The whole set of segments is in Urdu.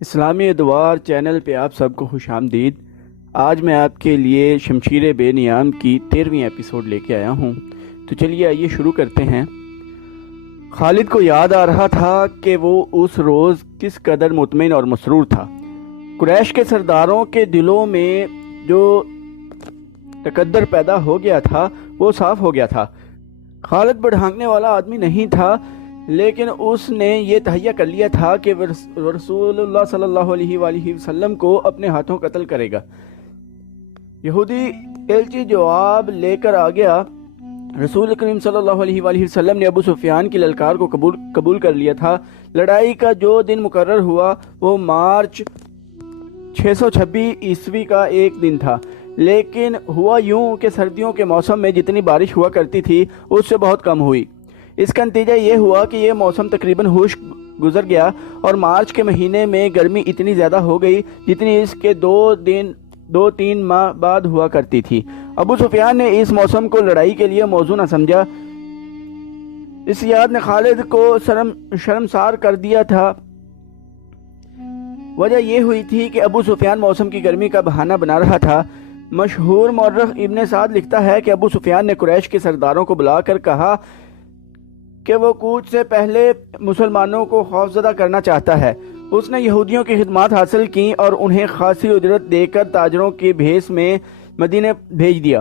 اسلامی ادوار چینل پہ آپ سب کو خوش آمدید۔ آج میں آپ کے لیے شمشیر بے نیام کی 13ویں ایپیسوڈ لے کے آیا ہوں، تو چلیے آئیے شروع کرتے ہیں۔ خالد کو یاد آ رہا تھا کہ وہ اس روز کس قدر مطمئن اور مسرور تھا۔ قریش کے سرداروں کے دلوں میں جو تقدر پیدا ہو گیا تھا وہ صاف ہو گیا تھا۔ خالد بڑھانکنے والا آدمی نہیں تھا، لیکن اس نے یہ تہیہ کر لیا تھا کہ رسول اللہ صلی اللہ علیہ وآلہ وسلم کو اپنے ہاتھوں قتل کرے گا۔ یہودی ایلچی جواب لے کر آ گیا۔ رسول کریم صلی اللہ علیہ وآلہ وسلم نے ابو سفیان کی للکار کو قبول کر لیا تھا۔ لڑائی کا جو دن مقرر ہوا وہ مارچ 626 عیسوی کا ایک دن تھا، لیکن ہوا یوں کہ سردیوں کے موسم میں جتنی بارش ہوا کرتی تھی اس سے بہت کم ہوئی۔ اس کا نتیجہ یہ ہوا کہ یہ موسم تقریباً ہوش گزر گیا اور مارچ کے مہینے میں گرمی اتنی زیادہ ہو گئی جتنی اس کے 2-3 ماہ بعد ہوا کرتی تھی۔ ابو سفیان نے اس موسم کو لڑائی کے لیے موزوں نہ سمجھا۔ اس یاد نے خالد کو شرمسار کر دیا تھا۔ وجہ یہ ہوئی تھی کہ ابو سفیان موسم کی گرمی کا بہانہ بنا رہا تھا۔ مشہور مورخ ابن سعد لکھتا ہے کہ ابو سفیان نے قریش کے سرداروں کو بلا کر کہا کہ وہ کوچ سے پہلے مسلمانوں کو خوفزدہ کرنا چاہتا ہے۔ اس نے یہودیوں کی خدمات حاصل کی اور انہیں خاصی اجرت دے کر تاجروں کے بھیس میں مدینے بھیج دیا۔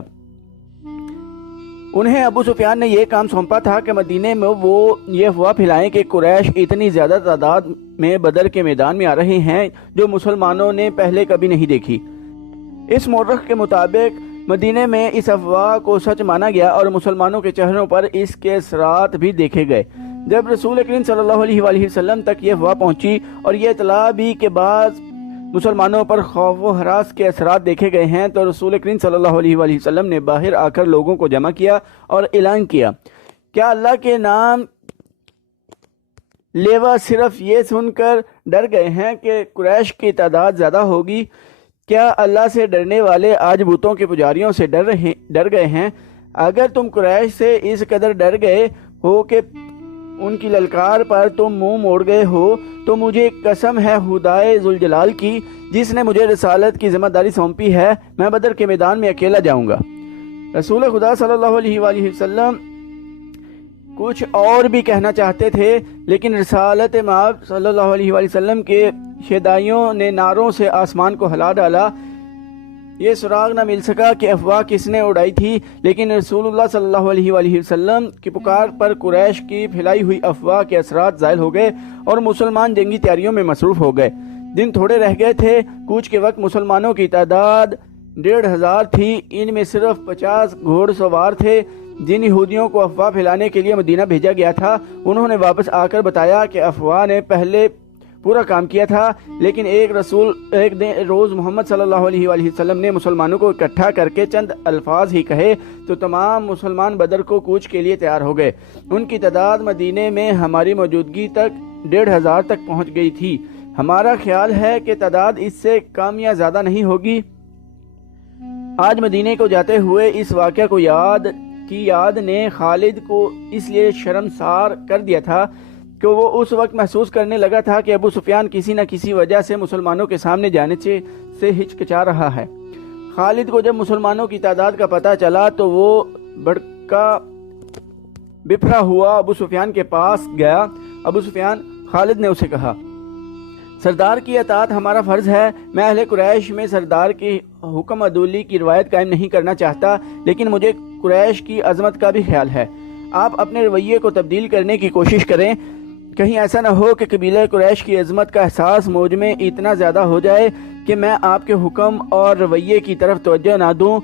انہیں ابو سفیان نے یہ کام سونپا تھا کہ مدینے میں وہ یہ افواہ پھیلائیں کہ قریش اتنی زیادہ تعداد میں بدر کے میدان میں آ رہے ہیں جو مسلمانوں نے پہلے کبھی نہیں دیکھی۔ اس مورخ کے مطابق مدینے میں اس افواہ کو سچ مانا گیا اور مسلمانوں کے چہروں پر اس کے اثرات بھی دیکھے گئے۔ جب رسول کریم صلی اللہ علیہ وآلہ وسلم تک یہ افواہ پہنچی اور یہ اطلاع بھی کہ بعض مسلمانوں پر خوف و ہراس کے اثرات دیکھے گئے ہیں، تو رسول کریم صلی اللہ علیہ وآلہ وسلم نے باہر آ کر لوگوں کو جمع کیا اور اعلان کیا، کیا اللہ کے نام لیوا صرف یہ سن کر ڈر گئے ہیں کہ قریش کی تعداد زیادہ ہوگی؟ کیا اللہ سے ڈرنے والے آج بتوں کے پجاریوں سے ڈر گئے ہیں؟ اگر تم قریش سے اس قدر ڈر گئے ہو کہ ان کی للکار پر تم منہ موڑ گئے ہو، تو مجھے قسم ہے خدائے ذوالجلال کی جس نے مجھے رسالت کی ذمہ داری سونپی ہے، میں بدر کے میدان میں اکیلا جاؤں گا۔ رسول خدا صلی اللہ علیہ وآلہ وسلم کچھ اور بھی کہنا چاہتے تھے، لیکن رسالت مآب صلی اللہ علیہ وآلہ وسلم کے شیدائیوں نے نعروں سے آسمان کو ہلا ڈالا۔ یہ سراغ نہ مل سکا کہ افواہ کس نے اڑائی تھی، لیکن رسول اللہ صلی اللہ علیہ وآلہ وسلم کی پکار پر قریش کی پھیلائی ہوئی افواہ کے اثرات زائل ہو گئے اور مسلمان جنگی تیاریوں میں مصروف ہو گئے۔ دن تھوڑے رہ گئے تھے۔ کوچ کے وقت مسلمانوں کی تعداد 1500 تھی۔ ان میں صرف 50 گھوڑ سوار تھے جن یہودیوں کو افواہ پھیلانے کے لیے مدینہ بھیجا گیا تھا۔ انہوں نے واپس آ کر بتایا کہ افواہ نے پہلے پورا کام کیا تھا، لیکن ایک روز محمد صلی اللہ علیہ وآلہ وسلم نے مسلمانوں کو اکٹھا کر کے چند الفاظ ہی کہے تو تمام مسلمان بدر کو کوچ کے لیے تیار ہو گئے۔ ان کی تعداد مدینے میں ہماری موجودگی تک 1500 تک پہنچ گئی تھی۔ ہمارا خیال ہے کہ تعداد اس سے کم یا زیادہ نہیں ہوگی۔ آج مدینے کو جاتے ہوئے اس واقعہ کو یاد نے خالد کو اس لیے شرمسار کر دیا تھا کہ وہ اس وقت محسوس کرنے لگا تھا کہ ابو سفیان کسی نہ کسی وجہ سے مسلمانوں کے سامنے جانے سے ہچکچا رہا ہے۔ خالد کو جب مسلمانوں کی تعداد کا پتہ چلا تو وہ بڑکا بپھرا ہوا ابو سفیان کے پاس گیا۔ ابو سفیان، خالد نے اسے کہا، سردار کی اطاعت ہمارا فرض ہے۔ میں اہل قریش میں سردار کی حکم عدولی کی روایت قائم نہیں کرنا چاہتا، لیکن مجھے قریش کی عظمت کا بھی خیال ہے۔ آپ اپنے رویے کو تبدیل کرنے کی کوشش کریں، کہیں ایسا نہ ہو کہ قبیلہ قریش کی عظمت کا احساس مجھ میں اتنا زیادہ ہو جائے کہ میں آپ کے حکم اور رویے کی طرف توجہ نہ دوں۔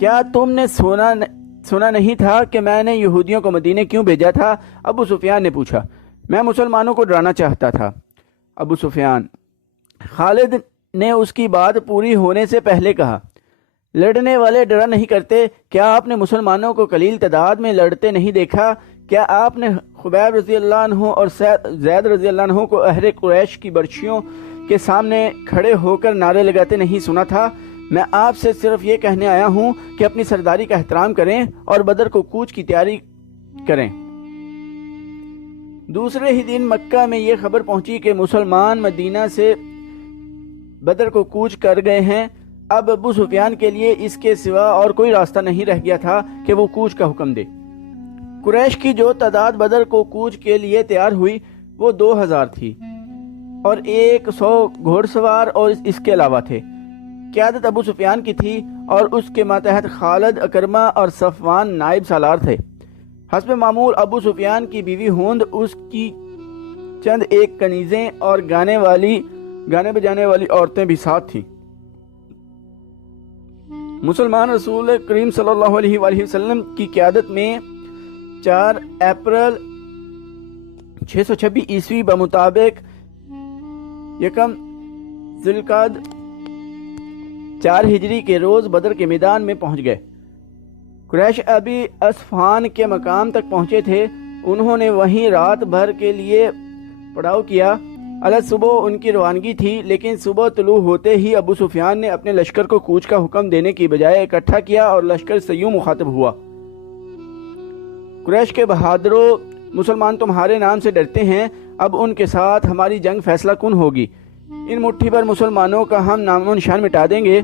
کیا تم نے سنا نہیں تھا کہ میں نے یہودیوں کو مدینے کیوں بھیجا تھا؟ ابو سفیان نے پوچھا۔ میں مسلمانوں کو ڈرانا چاہتا تھا۔ ابو سفیان، خالد نے اس کی بات پوری ہونے سے پہلے کہا، لڑنے والے ڈرا نہیں کرتے۔ کیا آپ نے مسلمانوں کو قلیل تعداد میں لڑتے نہیں دیکھا؟ کیا آپ نے خبیب رضی اللہ عنہ اور زید رضی اللہ عنہ کو اہل قریش کی برچیوں کے سامنے کھڑے ہو کر نعرے لگاتے نہیں سنا تھا؟ میں آپ سے صرف یہ کہنے آیا ہوں کہ اپنی سرداری کا احترام کریں اور بدر کو کوچ کی تیاری کریں۔ دوسرے ہی دن مکہ میں یہ خبر پہنچی کہ مسلمان مدینہ سے بدر کو کوچ کر گئے ہیں۔ اب ابو سفیان کے لیے اس کے سوا اور کوئی راستہ نہیں رہ گیا تھا کہ وہ کوچ کا حکم دے۔ قریش کی جو تعداد بدر کو کوچ کے لیے تیار ہوئی وہ 2000 تھی اور 100 گھوڑ سوار اور اس کے علاوہ تھے۔ قیادت ابو سفیان کی تھی اور اس کے ماتحت خالد، اکرمہ اور صفوان نائب سالار تھے۔ حسب معمول ابو سفیان کی بیوی ہند، اس کی چند ایک کنیزیں اور گانے بجانے والی عورتیں بھی ساتھ تھیں۔ مسلمان رسول کریم صلی اللہ علیہ وآلہ وسلم کی قیادت میں 4 اپریل 626 عیسوی بمطابق 1 ذوالقعدہ 4 ہجری کے روز بدر کے میدان میں پہنچ گئے۔ قریش ابھی اصفہان کے مقام تک پہنچے تھے۔ انہوں نے وہیں رات بھر کے لیے پڑاؤ کیا۔ صبح ان کی روانگی تھی، لیکن صبح طلوع ہوتے ہی ابو سفیان نے اپنے لشکر کو کوچ کا حکم دینے کی بجائے اکٹھا کیا اور لشکر سے یوں مخاطب ہوا: قریش کے بہادروں، مسلمان تمہارے نام سے ڈرتے ہیں، اب ان کے ساتھ ہماری جنگ فیصلہ کن ہوگی۔ ان مٹھی بھر مسلمانوں کا ہم نام و نشان مٹا دیں گے۔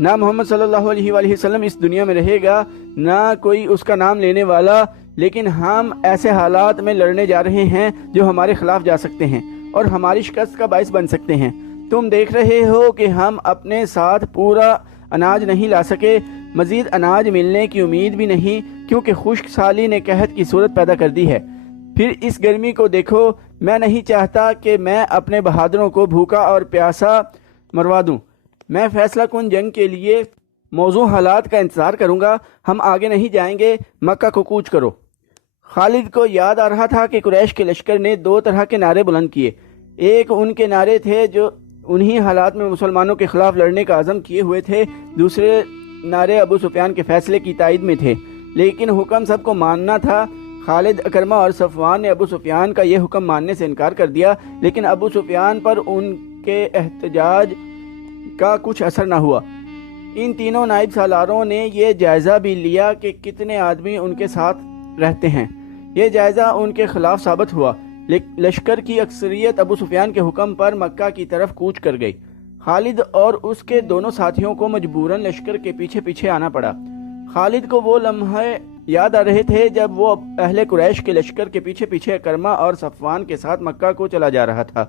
نہ محمد صلی اللہ علیہ وآلہ وسلم اس دنیا میں رہے گا، نہ کوئی اس کا نام لینے والا، لیکن ہم ایسے حالات میں لڑنے جا رہے ہیں جو ہمارے خلاف جا سکتے ہیں اور ہماری شکست کا باعث بن سکتے ہیں۔ تم دیکھ رہے ہو کہ ہم اپنے ساتھ پورا اناج نہیں لا سکے، مزید اناج ملنے کی امید بھی نہیں، کیونکہ خشک سالی نے قحط کی صورت پیدا کر دی ہے۔ پھر اس گرمی کو دیکھو، میں نہیں چاہتا کہ میں اپنے بہادروں کو بھوکا اور پیاسا مروا دوں۔ میں فیصلہ کن جنگ کے لیے موزوں حالات کا انتظار کروں گا۔ ہم آگے نہیں جائیں گے، مکہ کو کوچ کرو۔ خالد کو یاد آ رہا تھا کہ قریش کے لشکر نے 2 طرح کے نعرے بلند کیے۔ ایک ان کے نعرے تھے جو انہی حالات میں مسلمانوں کے خلاف لڑنے کا عزم کیے ہوئے تھے، دوسرے نعرے ابو سفیان کے فیصلے کی تائید میں تھے، لیکن حکم سب کو ماننا تھا۔ خالد، اکرمہ اور صفوان نے ابو سفیان کا یہ حکم ماننے سے انکار کر دیا، لیکن ابو سفیان پر ان کے احتجاج کا کچھ اثر نہ ہوا۔ ان تینوں نائب سالاروں نے یہ جائزہ بھی لیا کہ کتنے آدمی ان کے ساتھ رہتے ہیں۔ یہ جائزہ ان کے خلاف ثابت ہوا۔ لشکر کی اکثریت ابو سفیان کے حکم پر مکہ کی طرف کوچ کر گئی۔ خالد اور اس کے دونوں ساتھیوں کو مجبوراً لشکر کے پیچھے پیچھے آنا پڑا۔ خالد کو وہ لمحے یاد آ رہے تھے جب وہ اہل قریش کے لشکر کے پیچھے پیچھے اکرمہ اور صفوان کے ساتھ مکہ کو چلا جا رہا تھا۔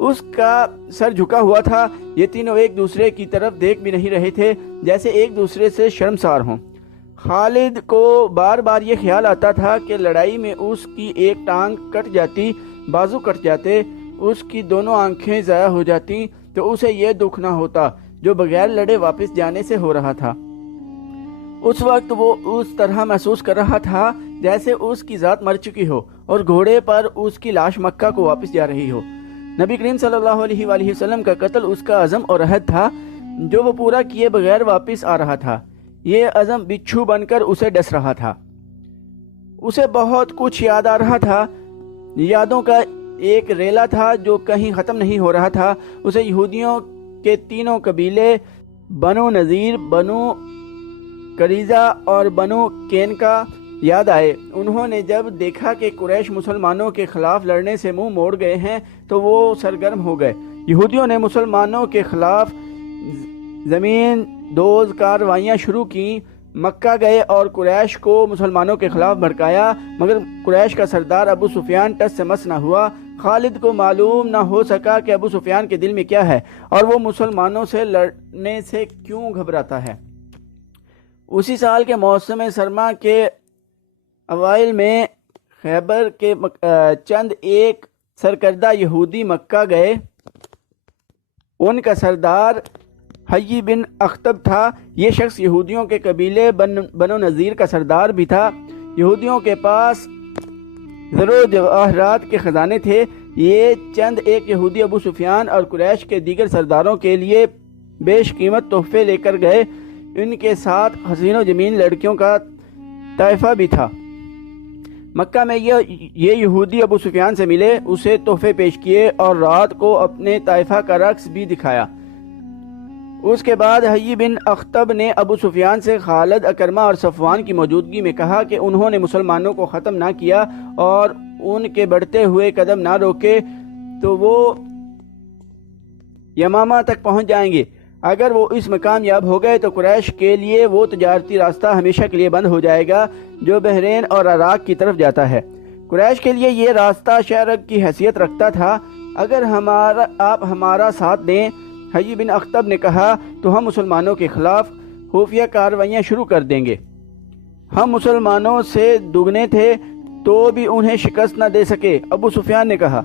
اس کا سر جھکا ہوا تھا۔ یہ تینوں ایک دوسرے کی طرف دیکھ بھی نہیں رہے تھے، جیسے ایک دوسرے سے شرمسار ہوں۔ خالد کو بار بار یہ خیال آتا تھا کہ لڑائی میں اس کی ایک ٹانگ کٹ جاتی، بازو کٹ جاتے، اس کی دونوں آنکھیں ضائع ہو جاتی تو اسے یہ دکھ نہ ہوتا جو بغیر لڑے واپس جانے سے ہو رہا تھا۔ اس وقت وہ اس طرح محسوس کر رہا تھا جیسے اس کی ذات مر چکی ہو اور گھوڑے پر اس کی لاش مکہ کو واپس جا رہی ہو۔ نبی کریم صلی اللہ علیہ وآلہ وسلم کا قتل اس کا عزم اور عہد تھا جو وہ پورا کیے بغیر واپس آ رہا تھا۔ یہ عزم بچھو بن کر اسے ڈس رہا تھا۔ اسے بہت کچھ یاد آ رہا تھا، یادوں کا ایک ریلا تھا جو کہیں ختم نہیں ہو رہا تھا۔ اسے یہودیوں کے تینوں قبیلے بنو نذیر، بنو قریظہ اور بنو کینکا یاد آئے۔ انہوں نے جب دیکھا کہ قریش مسلمانوں کے خلاف لڑنے سے منہ موڑ گئے ہیں تو وہ سرگرم ہو گئے۔ یہودیوں نے مسلمانوں کے خلاف زمین دوز کاروائیاں شروع کی، مکہ گئے اور قریش کو مسلمانوں کے خلاف بھڑکایا، مگر قریش کا سردار ابو سفیان ٹس سے مس نہ ہوا۔ خالد کو معلوم نہ ہو سکا کہ ابو سفیان کے دل میں کیا ہے اور وہ مسلمانوں سے لڑنے سے کیوں گھبراتا ہے۔ اسی سال کے موسم سرما کے اوائل میں خیبر کے چند ایک سرکردہ یہودی مکہ گئے۔ ان کا سردار حیی بن اخطب تھا۔ یہ شخص یہودیوں کے قبیلے بنو نذیر کا سردار بھی تھا۔ یہودیوں کے پاس زر و جواہرات کے خزانے تھے۔ یہ چند ایک یہودی ابو سفیان اور قریش کے دیگر سرداروں کے لیے بیش قیمت تحفے لے کر گئے۔ ان کے ساتھ حسین و جمیل لڑکیوں کا طائفہ بھی تھا۔ مکہ میں یہ یہودی ابو سفیان سے ملے، اسے تحفے پیش کیے اور رات کو اپنے طائفہ کا رقص بھی دکھایا۔ اس کے بعد حیی بن اخطب نے ابو سفیان سے خالد، اکرمہ اور صفوان کی موجودگی میں کہا کہ انہوں نے مسلمانوں کو ختم نہ کیا اور ان کے بڑھتے ہوئے قدم نہ روکے تو وہ یمامہ تک پہنچ جائیں گے۔ اگر وہ اس میں کامیاب ہو گئے تو قریش کے لیے وہ تجارتی راستہ ہمیشہ کے لیے بند ہو جائے گا جو بحرین اور عراق کی طرف جاتا ہے۔ قریش کے لیے یہ راستہ شرک کی حیثیت رکھتا تھا۔ اگر آپ ہمارا ساتھ دیں، حیی بن اخطب نے کہا، تو ہم مسلمانوں کے خلاف خفیہ کارروائیاں شروع کر دیں گے۔ ہم مسلمانوں سے دگنے تھے تو بھی انہیں شکست نہ دے سکے۔ ابو سفیان نے کہا،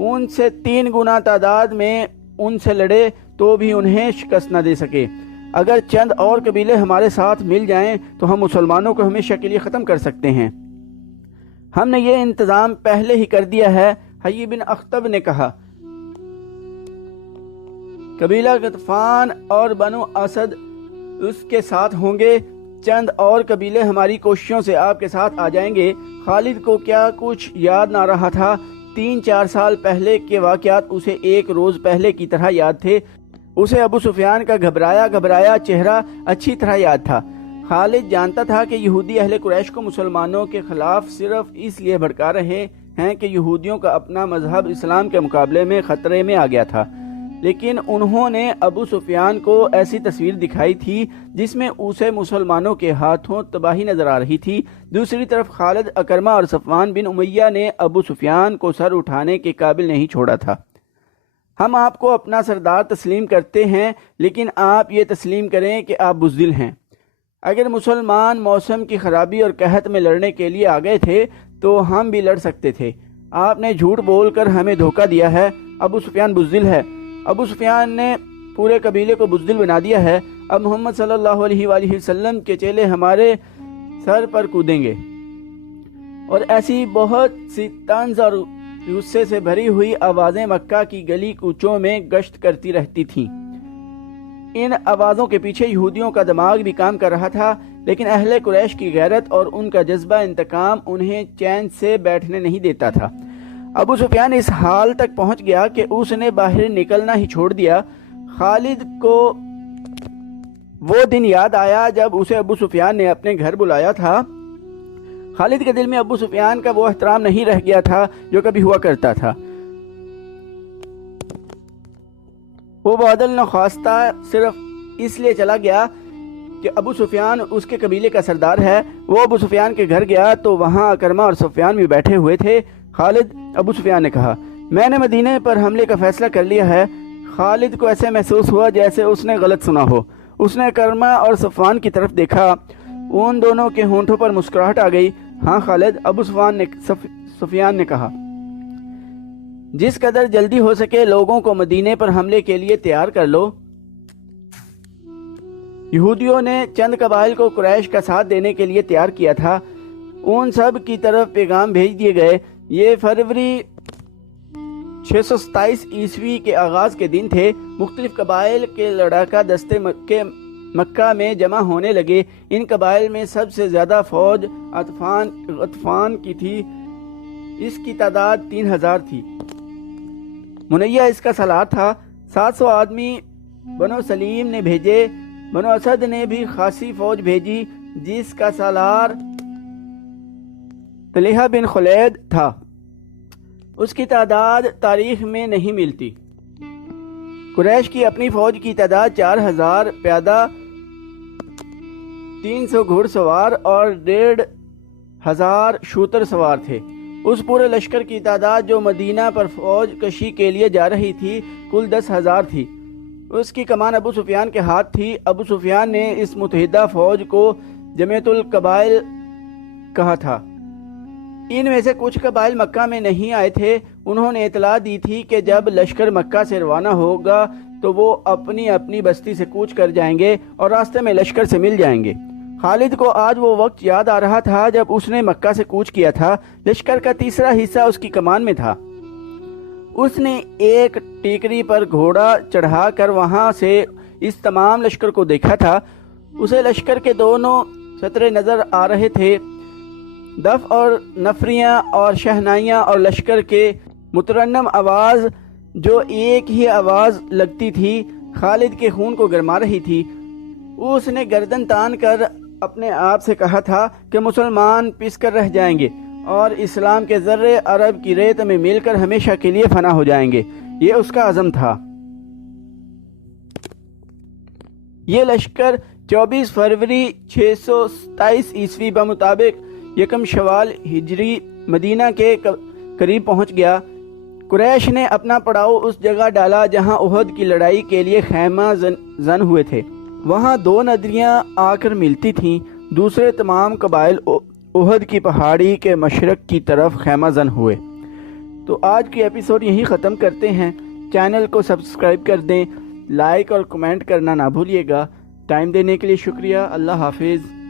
ان سے 3 گنا تعداد میں ان سے لڑے تو بھی انہیں شکست نہ دے سکے۔ اگر چند اور قبیلے ہمارے ساتھ مل جائیں تو ہم مسلمانوں کو ہمیشہ کے لیے ختم کر سکتے ہیں۔ ہم نے یہ انتظام پہلے ہی کر دیا ہے۔ حیی بن اخطب نے کہا، قبیلہ غطفان اور بنو اسد اس کے ساتھ ہوں گے، چند اور قبیلے ہماری کوششوں سے آپ کے ساتھ آ جائیں گے۔ خالد کو کیا کچھ یاد نہ رہا تھا؟ 3-4 سال پہلے کے واقعات اسے ایک روز پہلے کی طرح یاد تھے۔ اسے ابو سفیان کا گھبرایا چہرہ اچھی طرح یاد تھا۔ خالد جانتا تھا کہ یہودی اہل قریش کو مسلمانوں کے خلاف صرف اس لیے بھڑکا رہے ہیں کہ یہودیوں کا اپنا مذہب اسلام کے مقابلے میں خطرے میں آ گیا تھا، لیکن انہوں نے ابو سفیان کو ایسی تصویر دکھائی تھی جس میں اسے مسلمانوں کے ہاتھوں تباہی نظر آ رہی تھی۔ دوسری طرف خالد، اکرمہ اور صفوان بن امیہ نے ابو سفیان کو سر اٹھانے کے قابل نہیں چھوڑا تھا۔ ہم آپ کو اپنا سردار تسلیم کرتے ہیں، لیکن آپ یہ تسلیم کریں کہ آپ بزدل ہیں۔ اگر مسلمان موسم کی خرابی اور قحط میں لڑنے کے لیے آ گئے تھے تو ہم بھی لڑ سکتے تھے۔ آپ نے جھوٹ بول کر ہمیں دھوکہ دیا ہے۔ ابو سفیان بزدل ہے۔ ابو سفیان نے پورے قبیلے کو بزدل بنا دیا ہے۔ اب محمد صلی اللہ علیہ وآلہ وسلم کے چیلے ہمارے سر پر کودیں گے۔ اور ایسی بہت سی طنز اور غصے سے بھری ہوئی آوازیں مکہ کی گلی کوچوں میں گشت کرتی رہتی تھیں۔ ان آوازوں کے پیچھے یہودیوں کا دماغ بھی کام کر رہا تھا، لیکن اہل قریش کی غیرت اور ان کا جذبہ انتقام انہیں چین سے بیٹھنے نہیں دیتا تھا۔ ابو سفیان اس حال تک پہنچ گیا کہ اس نے باہر نکلنا ہی چھوڑ دیا۔ خالد کو وہ دن یاد آیا جب اسے ابو سفیان نے اپنے گھر بلایا تھا۔ خالد کے دل میں ابو سفیان کا وہ احترام نہیں رہ گیا تھا جو کبھی ہوا کرتا تھا۔ وہ بادل نخواستہ صرف اس لیے چلا گیا کہ ابو سفیان اس کے قبیلے کا سردار ہے۔ وہ ابو سفیان کے گھر گیا تو وہاں اکرمہ اور سفیان بھی بیٹھے ہوئے تھے۔ خالد، ابو سفیان نے کہا، میں نے مدینے پر حملے کا فیصلہ کر لیا ہے۔ خالد کو ایسے محسوس ہوا جیسے اس نے غلط سنا ہو۔ اس نے اکرمہ اور سفیان کی طرف دیکھا۔ ان دونوں کے ہونٹوں پر مسکراہٹ آ گئی۔ ہاں خالد، ابو سفیان نے کہا، جس قدر جلدی ہو سکے لوگوں کو مدینے پر حملے کے لیے تیار کر لو۔ یہودیوں نے چند قبائل کو قریش کا ساتھ دینے کے لیے تیار کیا تھا۔ ان سب کی طرف پیغام بھیج دیے گئے۔ یہ فروری 627 عیسوی کے آغاز کے دن تھے۔ مختلف قبائل کے لڑاکا دستے مکہ میں جمع ہونے لگے۔ ان قبائل میں سب سے زیادہ فوج غطفان کی تھی۔ اس کی تعداد 3000 تھی۔ منیہ اس کا سالار تھا۔ 700 آدمی بنو سلیم نے بھیجے۔ بنو اسد نے بھی خاصی فوج بھیجی جس کا سالار طلحہ بن خلید تھا۔ اس کی تعداد تاریخ میں نہیں ملتی۔ قریش کی اپنی فوج کی تعداد 4000 پیادہ، 300 گھڑ سوار اور 1500 شوتر سوار تھے۔ اس پورے لشکر کی تعداد جو مدینہ پر فوج کشی کے لیے جا رہی تھی کل 10,000 تھی۔ اس کی کمان ابو سفیان کے ہاتھ تھی۔ ابو سفیان نے اس متحدہ فوج کو جمعیت القبائل کہا تھا۔ ان میں سے کچھ قبائل مکہ میں نہیں آئے تھے۔ انہوں نے اطلاع دی تھی کہ جب لشکر مکہ سے روانہ ہوگا تو وہ اپنی اپنی بستی سے کوچ کر جائیں گے اور راستے میں لشکر سے مل جائیں گے۔ خالد کو آج وہ وقت یاد آ رہا تھا جب اس نے مکہ سے کوچ کیا تھا۔ لشکر کا تیسرا حصہ اس کی کمان میں تھا۔ اس نے ایک ٹیکری پر گھوڑا چڑھا کر وہاں سے اس تمام لشکر کو دیکھا تھا۔ اسے لشکر کے دونوں سطرے نظر آ رہے تھے، دف اور نفریاں اور شہنائیاں اور لشکر کے مترنم آواز جو ایک ہی آواز لگتی تھی خالد کے خون کو گرما رہی تھی۔ اس نے گردن تان کر اپنے آپ سے کہا تھا کہ مسلمان پس کر رہ جائیں گے اور اسلام کے ذرے عرب کی ریت میں مل کر ہمیشہ کے لیے فنا ہو جائیں گے۔ یہ اس کا عزم تھا۔ یہ لشکر 24 فروری 627 عیسوی بمطابق یکم شوال ہجری مدینہ کے قریب پہنچ گیا۔ قریش نے اپنا پڑاؤ اس جگہ ڈالا جہاں احد کی لڑائی کے لیے خیمہ زن ہوئے تھے۔ وہاں 2 ندیاں آ کر ملتی تھیں۔ دوسرے تمام قبائل احد کی پہاڑی کے مشرق کی طرف خیمہ زن ہوئے۔ تو آج کی ایپیسوڈ یہیں ختم کرتے ہیں۔ چینل کو سبسکرائب کر دیں، لائک اور کمنٹ کرنا نہ بھولیے گا۔ ٹائم دینے کے لیے شکریہ۔ اللہ حافظ۔